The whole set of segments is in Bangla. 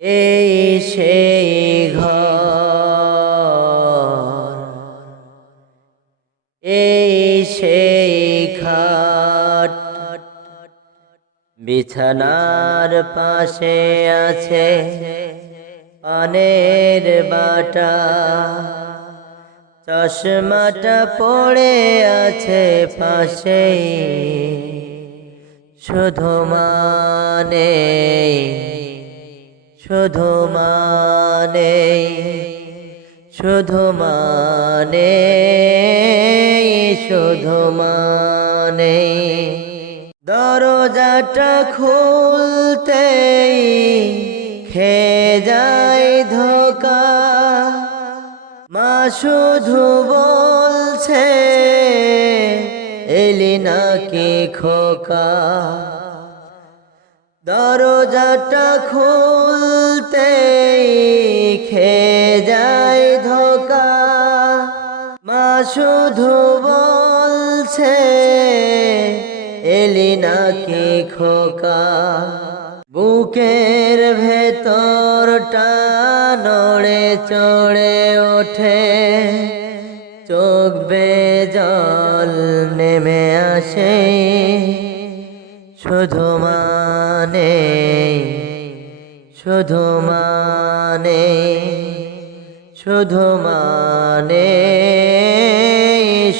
এই সেই ঘর, এই সেই খাট, বিছানার পাশে আছে পানের বাটা, চশমাটা পড়ে আছে পাশে, শুধু মানে, শুধু মানে, শুধু মানে, শুধু মানে। দরজাটা খুলতেই খেয়ে যায় ধোকা, মা শুধু বলছে এলি নাকি খোকা। দরজাটা খুলতেই খেয়ে যায় ধোকা, মা শুধু বলছে এলি নাকি খোকা। বুকের ভেতরটা নড়ে চড়ে ওঠে, চোখ বেয়ে জল নেমে আসে, শুধু মানে, শুধু মানে, শুধু মানে,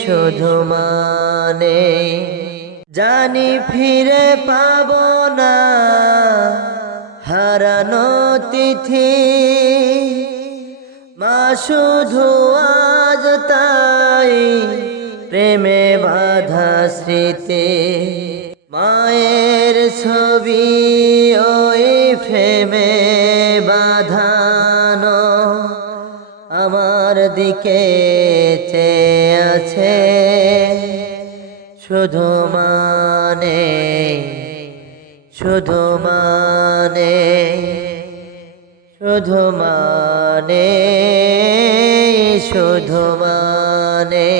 শুধু মানে। জানি ফিরে পাবো না হারানো তিথি, মা শুধু আজ তাই প্রেমে বাঁধা স্মৃতি। মায়ের ছবি ওই ফ্রেমে বাঁধানো, আমার দিকে চেয়ে আছে, শুধু মানে, শুধু মানে, শুধু মানে, শুধু মানে।